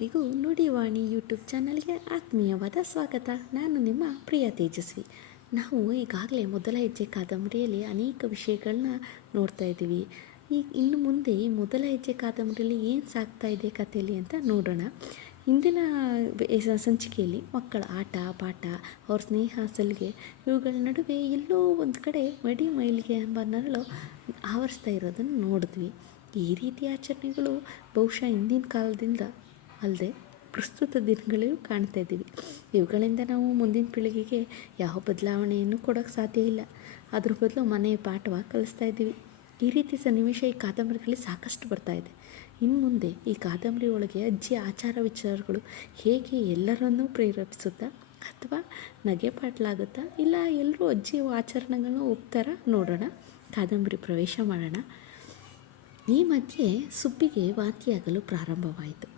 ಎಲ್ಲರಿಗೂ ನುಡಿವಾಣಿ ಯೂಟ್ಯೂಬ್ ಚಾನಲ್ಗೆ ಆತ್ಮೀಯವಾದ ಸ್ವಾಗತ. ನಾನು ನಿಮ್ಮ ಪ್ರಿಯ ತೇಜಸ್ವಿ. ನಾವು ಈಗಾಗಲೇ ಮೊದಲ ಹೆಜ್ಜೆ ಕಾದಂಬರಿಯಲ್ಲಿ ಅನೇಕ ವಿಷಯಗಳನ್ನ ನೋಡ್ತಾ ಇದ್ದೀವಿ. ಇನ್ನು ಮುಂದೆ ಈ ಮೊದಲ ಹೆಜ್ಜೆ ಕಾದಂಬರಿಯಲ್ಲಿ ಏನು ಸಾಗ್ತಾ ಇದೆ ಕಥೆಯಲ್ಲಿ ಅಂತ ನೋಡೋಣ. ಇಂದಿನ ಸಂಚಿಕೆಯಲ್ಲಿ ಮಕ್ಕಳ ಆಟ ಪಾಠ, ಅವ್ರ ಸ್ನೇಹ ಸಲಿಗೆ, ಇವುಗಳ ನಡುವೆ ಎಲ್ಲೋ ಒಂದು ಕಡೆ ಮಡಿ ಮೈಲಿಗೆ ಎಂಬ ನರಳು ಆವರಿಸ್ತಾ ಇರೋದನ್ನು ನೋಡಿದ್ವಿ. ಈ ರೀತಿಯ ಆಚರಣೆಗಳು ಬಹುಶಃ ಹಿಂದಿನ ಕಾಲದಿಂದ ಅಲ್ಲದೆ ಪ್ರಸ್ತುತ ದಿನಗಳಲ್ಲೂ ಕಾಣ್ತಾ ಇದ್ದೀವಿ. ಇವುಗಳಿಂದ ನಾವು ಮುಂದಿನ ಪೀಳಿಗೆಗೆ ಯಾವ ಬದಲಾವಣೆಯನ್ನು ಕೊಡೋಕ್ಕೆ ಸಾಧ್ಯ ಇಲ್ಲ. ಅದ್ರ ಬದಲು ಮನೆಯ ಪಾಠವಾಗಿ ಕಲಿಸ್ತಾ ಇದ್ದೀವಿ. ಈ ರೀತಿ ಸನ್ನಿವೇಶ ಈ ಕಾದಂಬರಿಗಳಲ್ಲಿ ಸಾಕಷ್ಟು ಬರ್ತಾ ಇದೆ. ಇನ್ನು ಮುಂದೆ ಈ ಕಾದಂಬರಿ ಒಳಗೆ ಅಜ್ಜಿಯ ಆಚಾರ ವಿಚಾರಗಳು ಹೇಗೆ ಎಲ್ಲರನ್ನೂ ಪ್ರೇರೇಪಿಸುತ್ತಾ ಅಥವಾ ನಗೆ ಪಾಟ್ಲಾಗುತ್ತಾ, ಇಲ್ಲ ಎಲ್ಲರೂ ಅಜ್ಜಿಯ ಆಚರಣೆಗಳನ್ನ ಒಪ್ತಾರ ನೋಡೋಣ. ಕಾದಂಬರಿ ಪ್ರವೇಶ ಮಾಡೋಣ. ಈ ಮಧ್ಯೆ ಸುಬ್ಬಿಗೆ ವಾಂತಿಯಾಗಲು ಪ್ರಾರಂಭವಾಯಿತು.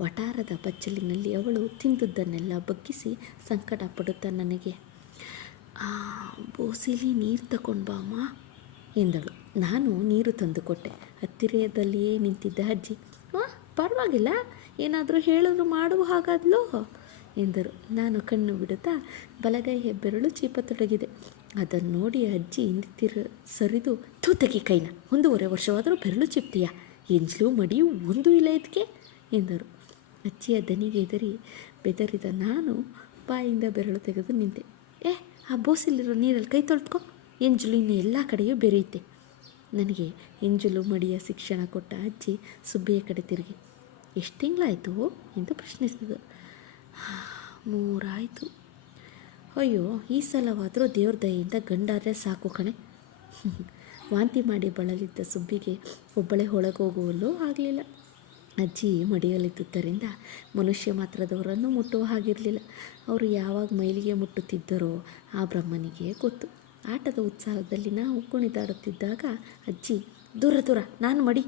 ವಟಾರದ ಬಚ್ಚಲಿನಲ್ಲಿ ಅವಳು ತಿಂದುದನ್ನೆಲ್ಲ ಬಗ್ಗಿಸಿ ಸಂಕಟ ಪಡುತ್ತಾ ನನಗೆ ಬೋಸಿಲಿ ನೀರು ತಗೊಂಡ್ಬಾಮ್ಮ ಎಂದಳು. ನಾನು ನೀರು ತಂದುಕೊಟ್ಟೆ. ಹತ್ತಿರದಲ್ಲಿಯೇ ನಿಂತಿದ್ದ ಅಜ್ಜಿ, ಪರವಾಗಿಲ್ಲ, ಏನಾದರೂ ಹೇಳಿದ್ರು ಮಾಡುವ ಹಾಗಾದ್ಲೋ ಎಂದರು. ನಾನು ಕಣ್ಣು ಬಿಡುತ್ತಾ ಬಲಗೈ ಹೆಬ್ಬೆರಳು ಚೀಪತೊಡಗಿದೆ. ಅದನ್ನು ನೋಡಿ ಅಜ್ಜಿ ಹಿಂದೆ ಸರಿದು, ತೂತಗಿ ಕೈನ, 1.5 ವರ್ಷವಾದರೂ ಬೆರಳು ಚಿಪ್ತೀಯಾ? ಎಂಜ್ಲು ಮಡಿಯು ಒಂದು ಇಲ್ಲ ಇದಕ್ಕೆ ಎಂದರು. ಅಜ್ಜಿಯ ದನಿಗೆ ಬೆದರಿದ ನಾನು ಬಾಯಿಂದ ಬೆರಳು ತೆಗೆದು ನಿಂತೆ. ಆ ಬೋಸಿಲಿರೋ ನೀರಲ್ಲಿ ಕೈ ತೊಳೆದ್ಕೊ, ಎಂಜಲು ಇನ್ನು ಎಲ್ಲ ಕಡೆಯೂ ಬೆರೆಯುತ್ತೆ. ನನಗೆ ಎಂಜಲು ಮಡಿಯ ಶಿಕ್ಷಣ ಕೊಟ್ಟ ಅಜ್ಜಿ ಸುಬ್ಬಿಯ ಕಡೆ ತಿರುಗಿ, ಎಷ್ಟು ತಿಂಗಳಾಯಿತು ಎಂದು ಪ್ರಶ್ನಿಸಿದರು. 3 ಆಯಿತು. ಅಯ್ಯೋ, ಈ ಸಲವಾದರೂ ದೇವ್ರ ದಯೆಯಿಂದ ಗಂಡಾದರೆ ಸಾಕು ಕಣೆ. ವಾಂತಿ ಮಾಡಿ ಬಳಲಿದ್ದ ಸುಬ್ಬಿಗೆ ಒಬ್ಬಳೇ ಒಳಗೋಗುವಲ್ಲೂ ಆಗಲಿಲ್ಲ. ಅಜ್ಜಿ ಮಡಿಯಲ್ಲಿದ್ದುದರಿಂದ ಮನುಷ್ಯ ಮಾತ್ರದವರನ್ನು ಮುಟ್ಟುವ ಹಾಗಿರಲಿಲ್ಲ. ಅವರು ಯಾವಾಗ ಮೈಲಿಗೆ ಮುಟ್ಟುತ್ತಿದ್ದರೋ ಆ ಬ್ರಹ್ಮನಿಗೆ ಗೊತ್ತು. ಆಟದ ಉತ್ಸಾಹದಲ್ಲಿ ನಾವು ಕುಣಿದಾಡುತ್ತಿದ್ದಾಗ ಅಜ್ಜಿ, ದೂರ ದೂರ, ನಾನು ಮಡಿ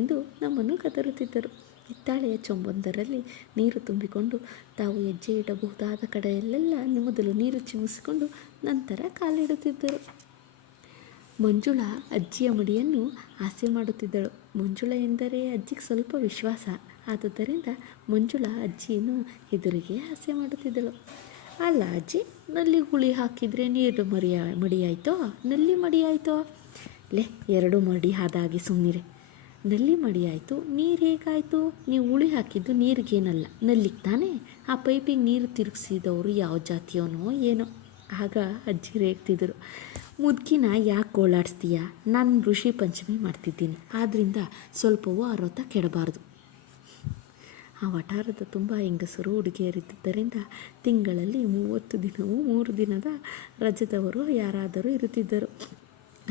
ಎಂದು ನಮ್ಮನ್ನು ಕದರುತ್ತಿದ್ದರು. ಹಿತ್ತಾಳೆಯ ಚೊಂಬೊಂದರಲ್ಲಿ ನೀರು ತುಂಬಿಕೊಂಡು ತಾವು ಹೆಜ್ಜೆ ಇಡಬಹುದಾದ ಕಡೆಯಲ್ಲೆಲ್ಲ ಮೊದಲು ನೀರು ಚಿಮ್ಮಿಸಿಕೊಂಡು ನಂತರ ಕಾಲಿಡುತ್ತಿದ್ದರು. ಮಂಜುಳಾ ಅಜ್ಜಿಯ ಮಡಿಯನ್ನು ಹಾಸ್ಯ ಮಾಡುತ್ತಿದ್ದಳು. ಮಂಜುಳಾ ಎಂದರೆ ಅಜ್ಜಿಗೆ ಸ್ವಲ್ಪ ವಿಶ್ವಾಸ. ಆದುದರಿಂದ ಮಂಜುಳಾ ಅಜ್ಜಿಯನ್ನು ಎದುರಿಗೆ ಹಾಸ್ಯ ಮಾಡುತ್ತಿದ್ದಳು. ಅಲ್ಲ ಅಜ್ಜಿ, ನಲ್ಲಿ ಹುಳಿ ಹಾಕಿದರೆ ನೀರು ಮಡಿಯಾಯಿತೋ, ನಲ್ಲಿ ಮಡಿಯಾಯಿತೋ? 2 ಮಡಿ ಆದಾಗಿ ಸುಮ್ಮನಿರೆ. ನಲ್ಲಿ ಮಡಿಯಾಯಿತು, ನೀರು ಹೇಗಾಯಿತು? ನೀವು ಹುಳಿ ಹಾಕಿದ್ದು ನೀರಿಗೇನಲ್ಲ, ನಲ್ಲಿಗೆ ತಾನೇ. ಆ ಪೈಪಿಗೆ ನೀರು ತಿರುಗಿಸಿದವರು ಯಾವ ಜಾತಿಯವನೋ ಏನೋ. ಆಗ ಅಜ್ಜಿ ರೇಗ್ತಿದ್ರು. ಮುದ್ಕಿನ ಯಾಕೆ ಓಲಾಡಿಸ್ತೀಯ? ನಾನು ಋಷಿ ಪಂಚಮಿ ಮಾಡ್ತಿದ್ದೀನಿ, ಆದ್ದರಿಂದ ಸ್ವಲ್ಪವೂ ಆರೋತ ಕೆಡಬಾರ್ದು. ಆ ವಟಾರದ ತುಂಬ ಹೆಂಗಸರು ಹುಡುಗಿಯರಿದ್ದರಿಂದ ತಿಂಗಳಲ್ಲಿ 30 ದಿನವೂ 3 ದಿನದ ರಜದವರು ಯಾರಾದರೂ ಇರುತ್ತಿದ್ದರು.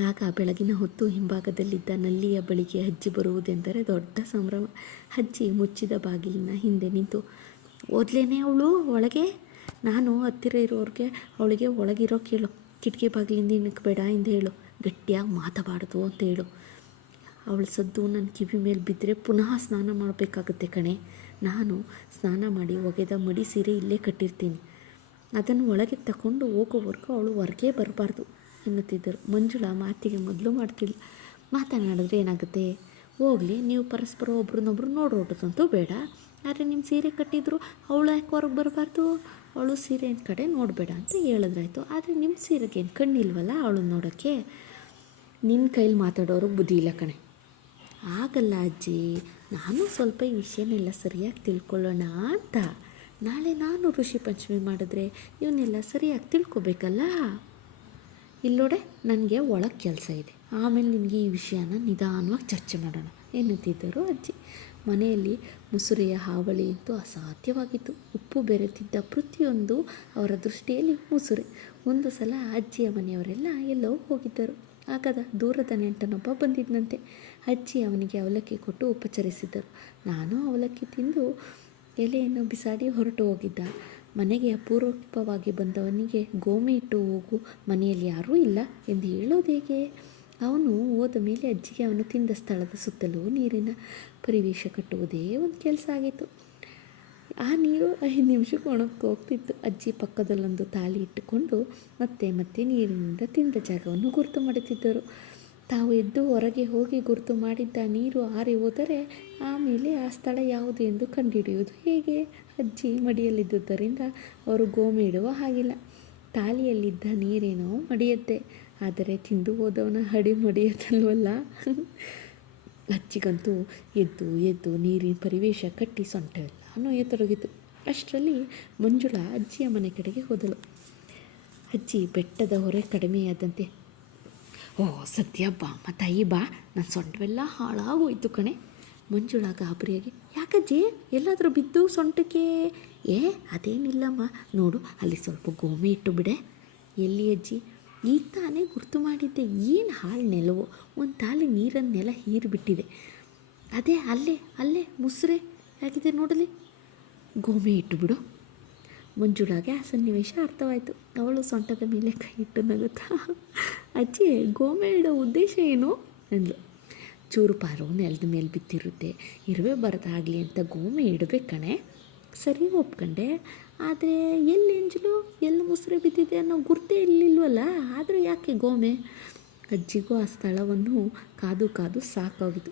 ಆಗ ಬೆಳಗಿನ ಹೊತ್ತು ಹಿಂಭಾಗದಲ್ಲಿದ್ದ ನಲ್ಲಿಯ ಬಳಿಗೆ ಅಜ್ಜಿ ಬರುವುದೆಂದರೆ ದೊಡ್ಡ ಸಂಭ್ರಮ. ಅಜ್ಜಿ ಮುಚ್ಚಿದ ಬಾಗಿಲಿನ ಹಿಂದೆ ನಿಂತು, ಓದ್ಲೇನೆ ಅವಳು ಒಳಗೆ? ನಾನು ಹತ್ತಿರ ಇರೋರಿಗೆ ಅವಳಿಗೆ ಒಳಗಿರೋ ಕೇಳು, ಕಿಟಕಿ ಬಾಗಿಲಿಂದ ಇಣಕಬೇಡ ಎಂದು ಹೇಳು, ಗಟ್ಟಿಯಾಗಿ ಮಾತಬಾರ್ದು ಅಂತ ಹೇಳು. ಅವಳ ಸದ್ದು ನನ್ನ ಕಿವಿ ಮೇಲೆ ಬಿದ್ದರೆ ಪುನಃ ಸ್ನಾನ ಮಾಡಬೇಕಾಗುತ್ತೆ ಕಣೆ. ನಾನು ಸ್ನಾನ ಮಾಡಿ ಒಗೆದ ಮಡಿ ಸೀರೆ ಇಲ್ಲೇ ಕಟ್ಟಿರ್ತೀನಿ, ಅದನ್ನು ಒಳಗೆ ತಗೊಂಡು ಹೋಗೋವರೆಗೂ ಅವಳು ಹೊರಗೆ ಬರಬಾರ್ದು ಎನ್ನುತ್ತಿದ್ದರು. ಮಂಜುಳಾ ಮಾತಿಗೆ ಮೊದಲು ಮಾಡ್ತಿಲ್ಲ. ಮಾತನಾಡಿದ್ರೆ ಏನಾಗುತ್ತೆ? ಹೋಗಲಿ, ನೀವು ಪರಸ್ಪರ ಒಬ್ರನ್ನೊಬ್ರು ನೋಡೋದಂತೂ ಬೇಡ. ಆದರೆ ನಿಮ್ಮ ಸೀರೆ ಕಟ್ಟಿದ್ರು ಅವಳು ಯಾಕೆ ಹೊರಗೆ ಬರಬಾರ್ದು? ಅವಳು ಸೀರೆ ಕಡೆ ನೋಡಬೇಡ ಅಂತ ಹೇಳಿದ್ರಾಯ್ತು. ಆದರೆ ನಿಮ್ಮ ಸೀರೆಗೇನು ಕಣ್ಣಿಲ್ವಲ್ಲ ಅವಳು ನೋಡೋಕ್ಕೆ? ನಿನ್ನ ಕೈಲಿ ಮಾತಾಡೋರು ಬುದ್ಧಿ ಇಲ್ಲ ಕಣೆ. ಆಗಲ್ಲ ಅಜ್ಜಿ, ನಾನು ಸ್ವಲ್ಪ ಈ ವಿಷಯನೆಲ್ಲ ಸರಿಯಾಗಿ ತಿಳ್ಕೊಳ್ಳೋಣ ಅಂತ. ನಾಳೆ ನಾನು ಋಷಿ ಪಂಚಮಿ ಮಾಡಿದ್ರೆ ಇವನ್ನೆಲ್ಲ ಸರಿಯಾಗಿ ತಿಳ್ಕೊಬೇಕಲ್ಲ. ಇಲ್ಲೋಡೆ, ನನಗೆ ಒಳಗೆ ಕೆಲಸ ಇದೆ, ಆಮೇಲೆ ನಿನಗೆ ಈ ವಿಷಯನ ನಿಧಾನವಾಗಿ ಚರ್ಚೆ ಮಾಡೋಣ ಎನ್ನುತ್ತಿದ್ದರು ಅಜ್ಜಿ. ಮನೆಯಲ್ಲಿ ಮುಸುರೆಯ ಹಾವಳಿ ಅಂತೂ ಅಸಾಧ್ಯವಾಗಿತ್ತು. ಉಪ್ಪು ಬೆರೆತಿದ್ದ ಪ್ರತಿಯೊಂದು ಅವರ ದೃಷ್ಟಿಯಲ್ಲಿ ಮುಸುರೆ. ಒಂದು ಸಲ ಅಜ್ಜಿಯ ಮನೆಯವರೆಲ್ಲ ಎಲ್ಲೋ ಹೋಗಿದ್ದರು. ಆಗದ ದೂರದ ನೆಂಟನೊಬ್ಬ ಬಂದಿದ್ದಂತೆ. ಅಜ್ಜಿ ಅವನಿಗೆ ಅವಲಕ್ಕಿ ಕೊಟ್ಟು ಉಪಚರಿಸಿದ್ದರು. ನಾನು ಅವಲಕ್ಕಿ ತಿಂದು ಎಲೆಯನ್ನು ಬಿಸಾಡಿ ಹೊರಟು ಹೋಗಿದ್ದ. ಮನೆಗೆ ಅಪೂರ್ವವಾಗಿ ಬಂದವನಿಗೆ ಗೋಮಿ ಇಟ್ಟು ಹೋಗು, ಮನೆಯಲ್ಲಿ ಯಾರೂ ಇಲ್ಲ ಎಂದು ಹೇಳೋದು ಹೇಗೆ? ಅವನು ಹೋದ ಮೇಲೆ ಅಜ್ಜಿಗೆ ಅವನು ತಿಂದ ಸ್ಥಳದ ಸುತ್ತಲೂ ನೀರಿನ ಪರಿವೇಶ ಕಟ್ಟುವುದೇ ಒಂದು ಕೆಲಸ ಆಗಿತ್ತು. ಆ ನೀರು 5 ನಿಮಿಷಕ್ಕೆ ಒಣಕ್ಕೆ ಹೋಗ್ತಿತ್ತು. ಅಜ್ಜಿ ಪಕ್ಕದಲ್ಲೊಂದು ತಾಲಿ ಇಟ್ಟುಕೊಂಡು ಮತ್ತೆ ಮತ್ತೆ ನೀರಿನಿಂದ ತಿಂದ ಜಾಗವನ್ನು ಗುರುತು ಮಾಡುತ್ತಿದ್ದರು. ತಾವು ಎದ್ದು ಹೊರಗೆ ಹೋಗಿ ಗುರುತು ಮಾಡಿದ್ದ ನೀರು ಆರಿ ಹೋದರೆ ಆಮೇಲೆ ಆ ಸ್ಥಳ ಯಾವುದು ಎಂದು ಕಂಡುಹಿಡಿಯುವುದು ಹೇಗೆ? ಅಜ್ಜಿ ಮಡಿಯಲ್ಲಿದ್ದುದರಿಂದ ಅವರು ಗೋಮೆ ಇಡುವ ಹಾಗಿಲ್ಲ. ತಾಲಿಯಲ್ಲಿದ್ದ ನೀರೇನೋ ಮಡಿಯತ್ತೆ, ಆದರೆ ತಿಂದು ಹೋದವನ ಹಡಿ ಮಡಿಯತ್ತಲ್ವಲ್ಲ. ಅಜ್ಜಿಗಂತೂ ಎದ್ದು ಎದ್ದು ನೀರಿನ ಪರಿವೇಶ ಕಟ್ಟಿ ಸೊಂಟವೆಲ್ಲ ನೋಯತೊಡಗಿತು. ಅಷ್ಟರಲ್ಲಿ ಮಂಜುಳಾ ಅಜ್ಜಿಯ ಮನೆ ಕಡೆಗೆ ಹೋದಳು. ಅಜ್ಜಿ ಬೆಟ್ಟದ ಹೊರೆ ಕಡಿಮೆಯಾದಂತೆ, ಓ ಸದ್ಯ ಬಾಮ್ಮ ತಾಯಿ ಬಾ, ನನ್ನ ಸೊಂಟವೆಲ್ಲ ಹಾಳಾಗೋಯ್ತು ಕಣೆ. ಮಂಜುಳಾ ಗಾಬರಿಯಾಗಿ, ಯಾಕಜ್ಜಿ ಎಲ್ಲಾದರೂ ಬಿದ್ದು ಸೊಂಟಕ್ಕೆ? ಅದೇನಿಲ್ಲಮ್ಮ, ನೋಡು ಅಲ್ಲಿ ಸ್ವಲ್ಪ ಗೋಮೆ ಇಟ್ಟು ಬಿಡೆ. ಎಲ್ಲಿ ಅಜ್ಜಿ? ಈಗ ತಾನೇ ಗುರ್ತು ಮಾಡಿದ್ದೆ, ಏನು ಹಾಳು ನೆಲವೋ, ಒಂದು ತಾಲಿ ನೀರನ್ನು ನೆಲ ಹೀರಿಬಿಟ್ಟಿದೆ. ಅದೇ ಅಲ್ಲೇ ಮುಸ್ರೆ ಆಗಿದೆ ನೋಡಲಿ, ಗೋಮೆ ಇಟ್ಟು ಬಿಡು. ಮಂಜುಳಾಗೆ ಆ ಸನ್ನಿವೇಶ ಅರ್ಥವಾಯಿತು. ಅವಳು ಸೊಂಟದ ಮೇಲೆ ಕೈ ಇಟ್ಟು ನಗುತ್ತಾ, ಅಜ್ಜಿ ಗೋಮೆ ಇಡೋ ಉದ್ದೇಶ ಏನು ಅಂದ್ಲು. ಚೂರು ಪಾರು ನೆಲದ ಮೇಲೆ ಬಿದ್ದಿರುತ್ತೆ, ಇರುವೆ ಬರದಾಗಲಿ ಅಂತ ಗೋಮೆ ಇಡಬೇಕು ಕಣೆ. ಸರಿ ಒಪ್ಕೊಂಡೆ, ಆದರೆ ಎಲ್ಲಿ ಎಂಜಲು ಎಲ್ಲಿ ಮುಸ್ರೆ ಬಿದ್ದಿದೆ ಅನ್ನೋ ಗುರ್ತೇ ಇರಲಿಲ್ವಲ್ಲ, ಆದರೂ ಯಾಕೆ ಗೋಮೆ? ಅಜ್ಜಿಗೂ ಆ ಸ್ಥಳವನ್ನು ಕಾದು ಕಾದು ಸಾಕಾಗಿತ್ತು.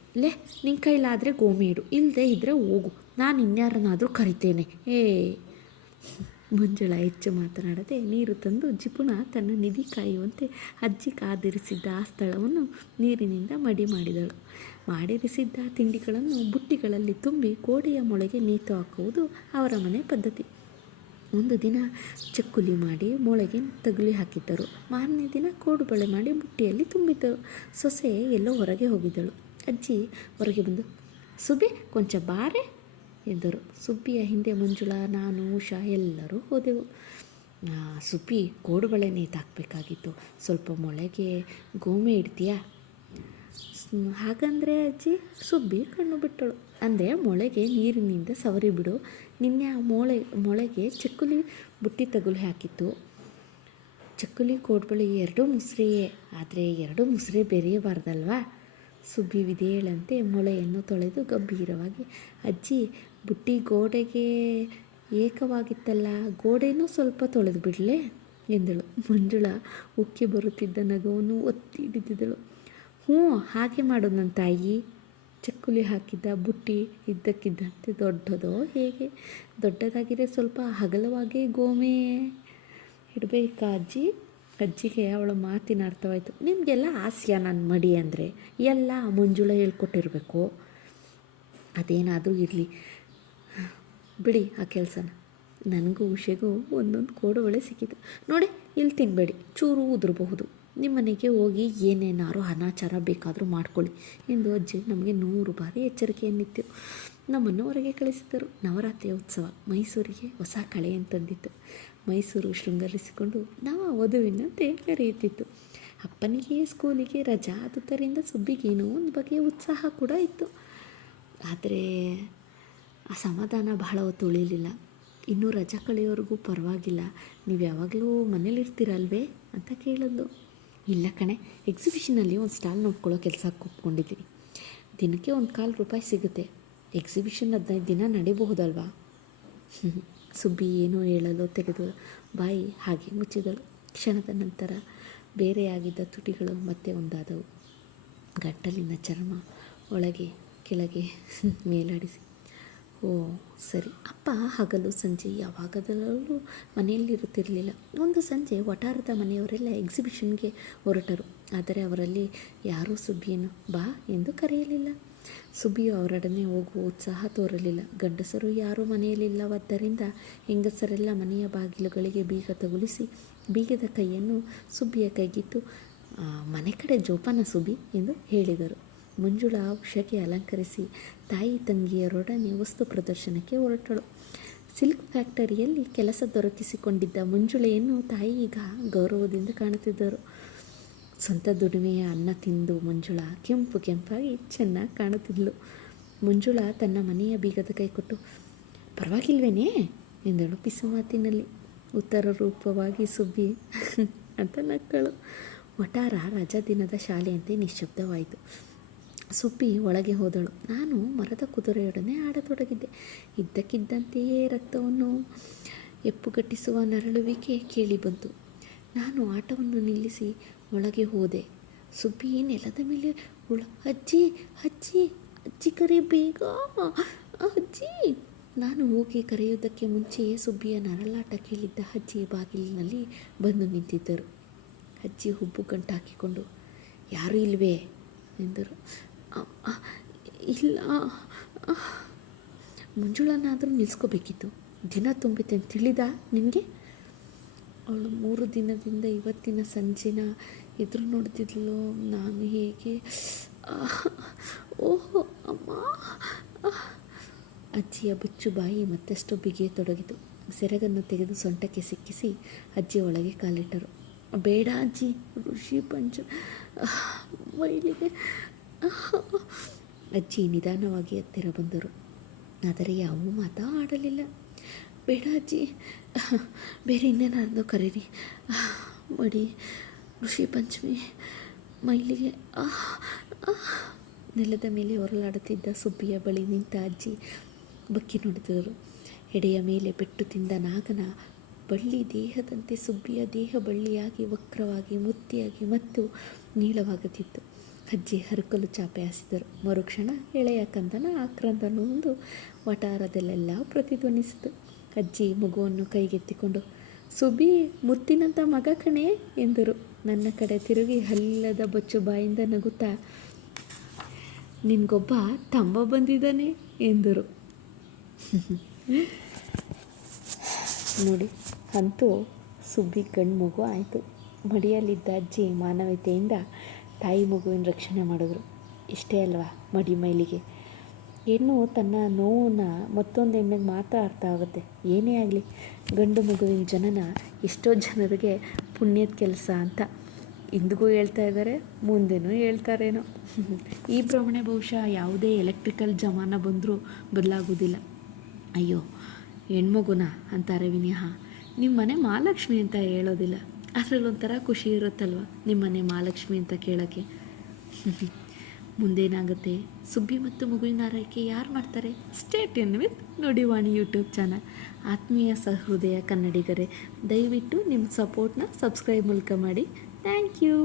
ನಿನ್ನ ಕೈಲಾದರೆ ಗೋಮೆ ಇಡು, ಇಲ್ಲದೆ ಇದ್ದರೆ ಹೋಗು, ನಾನು ಇನ್ಯಾರನ್ನಾದರೂ ಕರಿತೇನೆ. ಮಂಜುಳಾ ಹೆಚ್ಚು ಮಾತನಾಡದೆ ನೀರು ತಂದು ಜಿಪುಣ ತನ್ನ ನಿಧಿ ಕಾಯುವಂತೆ ಅಜ್ಜಿ ಕಾದಿರಿಸಿದ್ದ ಆ ಸ್ಥಳವನ್ನು ನೀರಿನಿಂದ ಮಡಿ ಮಾಡಿದಳು. ಮಾಡಿರಿಸಿದ್ದ ತಿಂಡಿಗಳನ್ನು ಬುಟ್ಟಿಗಳಲ್ಲಿ ತುಂಬಿ ಗೋಡೆಯ ಮೊಳೆಗೆ ನೇತು ಹಾಕುವುದು ಅವರ ಮನೆ ಪದ್ಧತಿ. ಒಂದು ದಿನ ಚಕ್ಕುಲಿ ಮಾಡಿ ಮೊಳೆಗೆ ತಗುಲಿ ಹಾಕಿದ್ದರು. ಮಾರನೇ ದಿನ ಕೋಡುಬಳೆ ಮಾಡಿ ಬುಟ್ಟಿಯಲ್ಲಿ ತುಂಬಿದ್ದರು. ಸೊಸೆ ಎಲ್ಲೋ ಹೊರಗೆ ಹೋಗಿದ್ದಳು. ಅಜ್ಜಿ ಹೊರಗೆ ಬಂದು, ಸುಬ್ಬಿ ಕೊಂಚ ಬಾರೆ ಎಂದರು. ಸುಬ್ಬಿಯ ಹಿಂದೆ ಮಂಜುಳಾ, ನಾನು, ಉಷಾ ಎಲ್ಲರೂ ಹೋದೆವು. ಸುಬ್ಬಿ ಕೋಡುಬಳೆ ನೇತಾಕಬೇಕಾಗಿತ್ತು, ಸ್ವಲ್ಪ ಮೊಳೆಗೆ ಗೋಮೆ ಇಡ್ತೀಯಾ? ಹಾಗಂದರೆ ಅಜ್ಜಿ? ಸುಬ್ಬಿ ಕಣ್ಣು ಬಿಟ್ಟಳು. ಅಂದರೆ ಮೊಳೆಗೆ ನೀರಿನಿಂದ ಸವರಿ ಬಿಡು. ನಿನ್ನೆ ಆ ಮೊಳೆಗೆ ಚಕ್ಕುಲಿ ಬುಟ್ಟಿ ತಗುಲಿ ಹಾಕಿತ್ತು. ಚಕ್ಕುಲಿ ಕೋಡುಬಳೆ ಎರಡೂ ಮುಸ್ರೆಯೇ, ಆದರೆ ಎರಡೂ ಮುಸ್ರೆ ಬೆರೆಯಬಾರ್ದಲ್ವಾ? ಸುಬ್ಬಿ ವಿಧೇಯಳಂತೆ ಮೊಳೆಯನ್ನು ತೊಳೆದು ಗಂಭೀರವಾಗಿ, ಅಜ್ಜಿ ಬುಟ್ಟಿ ಗೋಡೆಗೆ ಏಕವಾಗಿತ್ತಲ್ಲ, ಗೋಡೆನೂ ಸ್ವಲ್ಪ ತೊಳೆದು ಬಿಡಲೇ ಎಂದಳು. ಮಂಜುಳಾ ಉಕ್ಕಿ ಬರುತ್ತಿದ್ದ ನಗುವನ್ನು ಒತ್ತಿ ಹಿಡಿದಿದ್ದಳು. ಹಾಗೆ ಮಾಡು ನನ್ನ ತಾಯಿ. ಚಕ್ಕುಲಿ ಹಾಕಿದ್ದ ಬುಟ್ಟಿ ಇದ್ದಕ್ಕಿದ್ದಂತೆ ದೊಡ್ಡದೋ ಹೇಗೆ? ದೊಡ್ಡದಾಗಿದೆ, ಸ್ವಲ್ಪ ಅಗಲವಾಗಿ ಗೋಮೆ ಇಡಬೇಕಾ ಅಜ್ಜಿ? ಅಜ್ಜಿಗೆ ಅವಳ ಮಾತಿನ ಅರ್ಥವಾಯಿತು. ನಿಮಗೆಲ್ಲ ಹಾಸ್ಯ ನನ್ನ ಮಡಿ ಅಂದರೆ ಎಲ್ಲ ಮಂಜುಳಾ ಹೇಳ್ಕೊಟ್ಟಿರಬೇಕು. ಅದೇನಾದರೂ ಇರಲಿ ಬಿಡಿ ಆ ಕೆಲಸನ. ನನಗೂ ಉಷೆಗೂ ಒಂದೊಂದು ಕೋಡುಬಳೆ ಸಿಕ್ಕಿತು ನೋಡಿ, ಇಲ್ಲಿ ತಿನ್ನಬೇಡಿ, ಚೂರು ಉದುರಬಹುದು. ನಿಮ್ಮನೆಗೆ ಹೋಗಿ ಏನೇನಾರು ಅನಾಚಾರ ಬೇಕಾದರೂ ಮಾಡ್ಕೊಳ್ಳಿ ಎಂದು ಅಜ್ಜಿ ನಮಗೆ 100 ಬಾರಿ ಎಚ್ಚರಿಕೆಯನ್ನಿತ್ತು. ನಮ್ಮನ್ನು ಹೊರಗೆ ಕಳಿಸಿದ್ದರು. ನವರಾತ್ರಿಯ ಉತ್ಸವ ಮೈಸೂರಿಗೆ ಹೊಸ ಕಳೆಯಂತಂದಿತ್ತು. ಮೈಸೂರು ಶೃಂಗರಿಸಿಕೊಂಡು ನವ ವಧುವಿನಂತೆ ಮೆರೆಯುತ್ತಿತ್ತು. ಅಪ್ಪನಿಗೆ ಸ್ಕೂಲಿಗೆ ರಜಾ ಆದುದರಿಂದ ಸುಬ್ಬಿಗೇನೋ ಒಂದು ಬಗೆಯ ಉತ್ಸಾಹ ಕೂಡ ಇತ್ತು. ಆದರೆ ಆ ಸಮಾಧಾನ ಬಹಳ ಹೊತ್ತು ಉಳಿಲಿಲ್ಲ. ಇನ್ನೂ ರಜಾ ಕಳೆಯೋವರೆಗೂ ಪರವಾಗಿಲ್ಲ, ನೀವು ಯಾವಾಗಲೂ ಮನೇಲಿರ್ತೀರಲ್ವೇ ಅಂತ ಕೇಳಿದ್ಲು. ಇಲ್ಲ ಕಣೆ, ಎಕ್ಸಿಬಿಷನಲ್ಲಿ ಒಂದು ಸ್ಟಾಲ್ ನೋಡ್ಕೊಳ್ಳೋ ಕೆಲಸ ಒಪ್ಕೊಂಡಿದ್ದೀನಿ. ದಿನಕ್ಕೆ ₹1.25 ಸಿಗುತ್ತೆ. ಎಕ್ಸಿಬಿಷನ್ 15 ದಿನ ನಡೀಬಹುದಲ್ವಾ? ಸುಬ್ಬಿ ಏನೋ ಹೇಳಲು ತೆಗೆದು ಬಾಯಿ ಹಾಗೆ ಮುಚ್ಚಿದಳು. ಕ್ಷಣದ ನಂತರ ಬೇರೆಯಾಗಿದ್ದ ತುಟಿಗಳು ಮತ್ತೆ ಒಂದಾದವು. ಗಂಟಲಿನ ಚರ್ಮ ಒಳಗೆ ಕೆಳಗೆ ಮೇಲಾಡಿಸಿ, ಓ ಸರಿ. ಅಪ್ಪ ಹಗಲು ಸಂಜೆ ಯಾವಾಗಲೂ ಮನೆಯಲ್ಲಿರುತ್ತಿರಲಿಲ್ಲ. ಒಂದು ಸಂಜೆ ವಠಾರದ ಮನೆಯವರೆಲ್ಲ ಎಕ್ಸಿಬಿಷನ್ಗೆ ಹೊರಟರು. ಆದರೆ ಅವರಲ್ಲಿ ಯಾರೂ ಸುಬ್ಬಿಯನ್ನು ಬಾ ಎಂದು ಕರೆಯಲಿಲ್ಲ. ಸುಬ್ಬಿಯು ಅವರೊಡನೆ ಹೋಗುವ ಉತ್ಸಾಹ ತೋರಲಿಲ್ಲ. ಗಂಡಸರು ಯಾರೂ ಮನೆಯಲ್ಲಿಲ್ಲವಾದ್ದರಿಂದ ಹೆಂಗಸರೆಲ್ಲ ಮನೆಯ ಬಾಗಿಲುಗಳಿಗೆ ಬೀಗ ತಗುಲಿಸಿ ಬೀಗದ ಕೈಯನ್ನು ಸುಬ್ಬಿಯ ಕೈಗಿತ್ತು ಮನೆ ಕಡೆ ಜೋಪಾನ ಸುಬ್ಬಿ ಎಂದು ಹೇಳಿದರು. ಮಂಜುಳಾ ಉಷೆಗೆ ಅಲಂಕರಿಸಿ ತಾಯಿ ತಂಗಿಯರೊಡನೆ ವಸ್ತು ಪ್ರದರ್ಶನಕ್ಕೆ ಹೊರಟಳು. ಸಿಲ್ಕ್ ಫ್ಯಾಕ್ಟರಿಯಲ್ಲಿ ಕೆಲಸ ದೊರಕಿಸಿಕೊಂಡಿದ್ದ ಮಂಜುಳೆಯನ್ನು ತಾಯಿ ಈಗ ಗೌರವದಿಂದ ಕಾಣುತ್ತಿದ್ದರು. ಸ್ವಂತ ದುಡಿಮೆಯ ಅನ್ನ ತಿಂದು ಮಂಜುಳಾ ಕೆಂಪಾಗಿ ಚೆನ್ನಾಗಿ ಕಾಣುತ್ತಿದ್ಲು. ಮಂಜುಳಾ ತನ್ನ ಮನೆಯ ಬೀಗದ ಕೈ ಕೊಟ್ಟು, ಪರವಾಗಿಲ್ವೇನೇ ಎಂದಳು ಪಿಸುಮಾತಿನಲ್ಲಿ. ಉತ್ತರ ರೂಪವಾಗಿ ಸುಬ್ಬಿ ಅಂತ ನಕ್ಕಳು. ವಠಾರ ರಜಾ ದಿನದ ಶಾಲೆಯಂತೆ ನಿಶ್ಶಬ್ದವಾಯಿತು. ಸುಬ್ಬಿ ಒಳಗೆ ಹೋದಳು. ನಾನು ಮರದ ಕುದುರೆಯೊಡನೆ ಆಡತೊಡಗಿದ್ದೆ. ಇದ್ದಕ್ಕಿದ್ದಂತೆಯೇ ರಕ್ತವನ್ನು ಎಪ್ಪುಗಟ್ಟಿಸುವ ನರಳುವಿಕೆ ಕೇಳಿಬಂತು. ನಾನು ಆಟವನ್ನು ನಿಲ್ಲಿಸಿ ಒಳಗೆ ಹೋದೆ. ಸುಬ್ಬಿ ನೆಲದ ಮೇಲೆ ಅಜ್ಜಿ ಅಜ್ಜಿ ಅಜ್ಜಿ ಕರೆ ಬೇಗ ಅಜ್ಜಿ. ನಾನು ಹೋಗಿ ಕರೆಯುವುದಕ್ಕೆ ಮುಂಚೆಯೇ ಸುಬ್ಬಿಯ ನರಳಾಟ ಕೇಳಿದ್ದ ಅಜ್ಜಿ ಬಾಗಿಲಿನಲ್ಲಿ ಬಂದು ನಿಂತಿದ್ದರು. ಅಜ್ಜಿ ಹುಬ್ಬು ಗಂಟು ಹಾಕಿಕೊಂಡು, ಯಾರೂ ಇಲ್ವೇ ಎಂದರು. ಇಲ್ಲ, ಮುಂಜಾನಾದರೂ ನಿಲ್ಲಿಸ್ಕೋಬೇಕಿತ್ತು. ದಿನ ತುಂಬಿತೆ ಅಂತ ತಿಳಿದ ನಿನಗೆ? ಅವಳು 3 ದಿನದಿಂದ ಇವತ್ತಿನ ಸಂಜೆನ ಎದುರು ನೋಡ್ತಿದ್ಲು. ನಾನು ಹೇಗೆ ಓಹೋ ಅಮ್ಮ. ಅಜ್ಜಿಯ ಬುಚ್ಚು ಬಾಯಿ ಮತ್ತಷ್ಟು ಬಿಗಿಯತೊಡಗಿತು. ಸೆರಗನ್ನು ತೆಗೆದು ಸೊಂಟಕ್ಕೆ ಸಿಕ್ಕಿಸಿ ಅಜ್ಜಿ ಒಳಗೆ ಕಾಲಿಟ್ಟರು. ಬೇಡ ಅಜ್ಜಿ, ಋಷಿ ಪಂಚ ಮೈಲಿಗೆ. ಅಜ್ಜಿ ನಿಧಾನವಾಗಿ ಹತ್ತಿರ ಬಂದರು, ಆದರೆ ಯಾವ ಮಾತಾ ಆಡಲಿಲ್ಲ. ಬೇಡ ಅಜ್ಜಿ, ಬೇರೆ ಇನ್ನೇನಾದ್ರು ಕರೀರಿ, ಮಡಿ, ಋಷಿ ಪಂಚಮಿ, ಮೈಲಿಗೆ. ನೆಲದ ಮೇಲೆ ಹೊರಲಾಡುತ್ತಿದ್ದ ಸುಬ್ಬಿಯ ಬಳಿ ನಿಂತ ಅಜ್ಜಿ ಬಕ್ಕಿ ನೋಡಿದರು. ಎಡೆಯ ಮೇಲೆ ಪೆಟ್ಟು ತಿಂದ ನಾಗನ ಬಳ್ಳಿ ದೇಹದಂತೆ ಸುಬ್ಬಿಯ ದೇಹ ಬಳ್ಳಿಯಾಗಿ ವಕ್ರವಾಗಿ ಮುತ್ತಿಯಾಗಿ ಮತ್ತು ನೀಳವಾಗುತ್ತಿತ್ತು. ಅಜ್ಜಿ ಹರಕಲು ಚಾಪೆ ಹಾಸಿದರು. ಮರುಕ್ಷಣ ಎಳೆಯ ಕಂದನ ಆಕ್ರಂದನೊಂದು ವಟಾರದಲ್ಲೆಲ್ಲ ಪ್ರತಿಧ್ವನಿಸಿತು. ಅಜ್ಜಿ ಮಗುವನ್ನು ಕೈಗೆತ್ತಿಕೊಂಡು, ಸುಬ್ಬಿ ಮುತ್ತಿನಂಥ ಮಗ ಕಣೆ ಎಂದರು. ನನ್ನ ಕಡೆ ತಿರುಗಿ ಹಲ್ಲದ ಬೊಚ್ಚು ಬಾಯಿಂದ ನಗುತ್ತಾ, ನಿನಗೊಬ್ಬ ತಮ್ಮ ಬಂದಿದ್ದಾನೆ ಎಂದರು. ನೋಡಿ, ಅಂತೂ ಸುಬ್ಬಿ ಗಂಡು ಮಗು ಆಯಿತು. ಮಡಿಯಲ್ಲಿದ್ದ ಅಜ್ಜಿ ಮಾನವೀಯತೆಯಿಂದ ತಾಯಿ ಮಗುವಿನ ರಕ್ಷಣೆ ಮಾಡಿದ್ರು. ಇಷ್ಟೇ ಅಲ್ವಾ ಮಡಿ ಮೈಲಿಗೆ. ಹೆಣ್ಣು ತನ್ನ ನೋವನ್ನ ಮತ್ತೊಂದು ಹೆಣ್ಣಿಗೆ ಮಾತ್ರ ಅರ್ಥ ಆಗುತ್ತೆ. ಏನೇ ಆಗಲಿ, ಗಂಡು ಮಗುವಿನ ಜನನ ಎಷ್ಟೋ ಜನರಿಗೆ ಪುಣ್ಯದ ಕೆಲಸ ಅಂತ ಇಂದಿಗೂ ಹೇಳ್ತಾ ಇದ್ದಾರೆ, ಮುಂದೆನೂ ಹೇಳ್ತಾರೇನೋ. ಈ ಭ್ರಮಣೆ ಬಹುಶಃ ಯಾವುದೇ ಎಲೆಕ್ಟ್ರಿಕಲ್ ಜಮಾನ ಬಂದರೂ ಬದಲಾಗೋದಿಲ್ಲ. ಅಯ್ಯೋ ಹೆಣ್ಮಗುನ ಅಂತಾರೆ ವಿನಃ ನಿಮ್ಮ ಮನೆ ಮಹಾಲಕ್ಷ್ಮಿ ಅಂತ ಹೇಳೋದಿಲ್ಲ. ಅದರಲ್ಲೊಂಥರ ಖುಷಿ ಇರುತ್ತಲ್ವ ನಿಮ್ಮನೆ ಮಹಾಲಕ್ಷ್ಮಿ ಅಂತ ಕೇಳೋಕ್ಕೆ. ಮುಂದೇನಾಗುತ್ತೆ, ಸುಬ್ಬಿ ಮತ್ತು ಮಗುವಿನ ಆರೈಕೆ ಯಾರು ಮಾಡ್ತಾರೆ? Stay tune with Nudivani YouTube channel. ಆತ್ಮೀಯ ಸಹೃದಯ ಕನ್ನಡಿಗರೇ, ದಯವಿಟ್ಟು ನಿಮ್ಮ ಸಪೋರ್ಟ್ನ ಸಬ್ಸ್ಕ್ರೈಬ್ ಮೂಲಕ ಮಾಡಿ. Thank you.